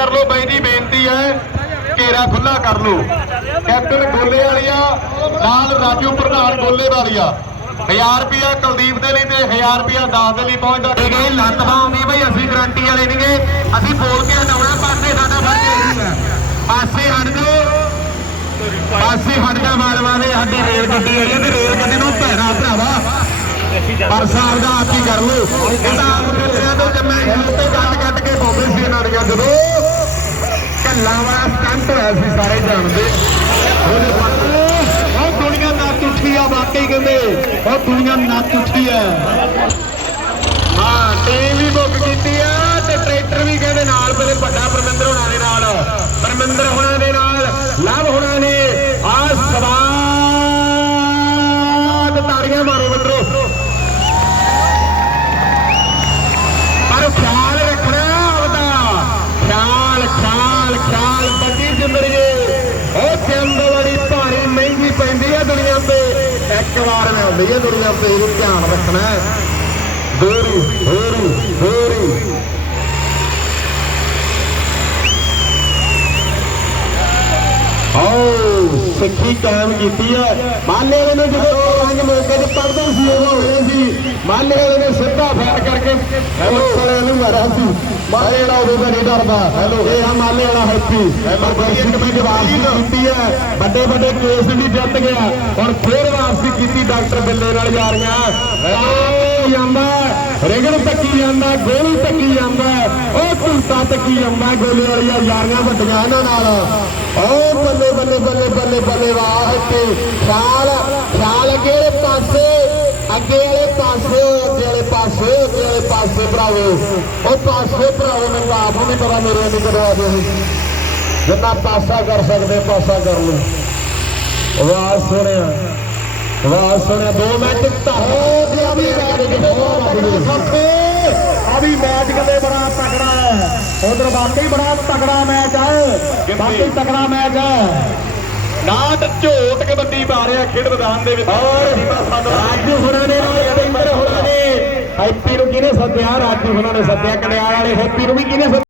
कर लो बाई जी, बेनती है घेरा खुला कर लो। कैप्टन गोले वालिया नाल राजू प्रधान गोले वालिया 1000 रुपया कुलदीप के लिए ते 1000 रुपया दास के लिए पहुंचता ठीक है। लत पाऊंगी भाई असी गारंटी वाले नहीं गे, असी बोल के हटाना पासे साडा फर्ज यही है। पासे हट जाओ, पासे हट जा मालवा ने साडी रेल गड्डी वाली ते रेल गड्डी नूं भैड़ा भरावा पर साहब का आप ही कर लो। तो जब मैं कट के पाਉਂਦੇ ਸੀ ਇਹਨਾਂ ਦੀਆਂ ਜਦੋਂ ਕੱਲਾ ਵਾਲਾ ਸਟੰਟ ਹੋਇਆ ਸੀ ਸਾਰੇ ਜਾਣਦੇ। दुनिया नच उठी है वाकई कहते और दुनिया नच उठी है। हाँ टीम भी बुक की ट्रैक्टर भी कहते नाल पहले बड़ा परमिंदर होना दे नाल परमिंदर होना दे नाल लव होना ने आ सवाद ताड़ियां मारो बंदरो पर ख्याल रखना आपदा ख्याल ख्याल ख्याल बड़ी जिंदगी चंद बड़ी भारी महंगी पैंदी है दुनिया पे एक बार में आती है दुनिया पे ध्यान रखना है। गोरी गोरी गोरी सिक्खी कायम की है। माले वाले ने जो रंग मौके से पढ़ते सी माले वाले ने सीधा फैट करके मारा सी माले वाला उदों नहीं डरता। ये है माले वाला हैप्पी वापसी की है, बड़े बड़े केस भी जित गया और फिर वापसी की डॉक्टर बिल्ले नाल यारियां रिगड़ तकी जाता गोली तकी जाता झूठा तकी जाता गोले वाली यारियां वड्डियां इन्हां बल्ले बल्ले बल्ले बल्ले बल्ले वाह ख्याल ख्याल अगे पासे अगे वाले पासे अगे वाले पासे अगे वाले पासे भरावो और पासे भरावो मैं आप नहीं पता मेरे नहीं करवा दो जिन्ना पासा कर सकते पासा कर लो। आवाज सुने आवाज सुने 2 मिनट अभी मैच कदे बड़ा तगड़ा है उधर वाकई बड़ा तगड़ा मैच है वाकई तगड़ा मैच है ना झोट कबड्डी पा रहे खेड मैदान दे विच राजू होना ने हैप्पी नूं किहने सद्दिया राजू होना ने सद्दिया कड़ियाल वाले हैप्पी नूं भी किहने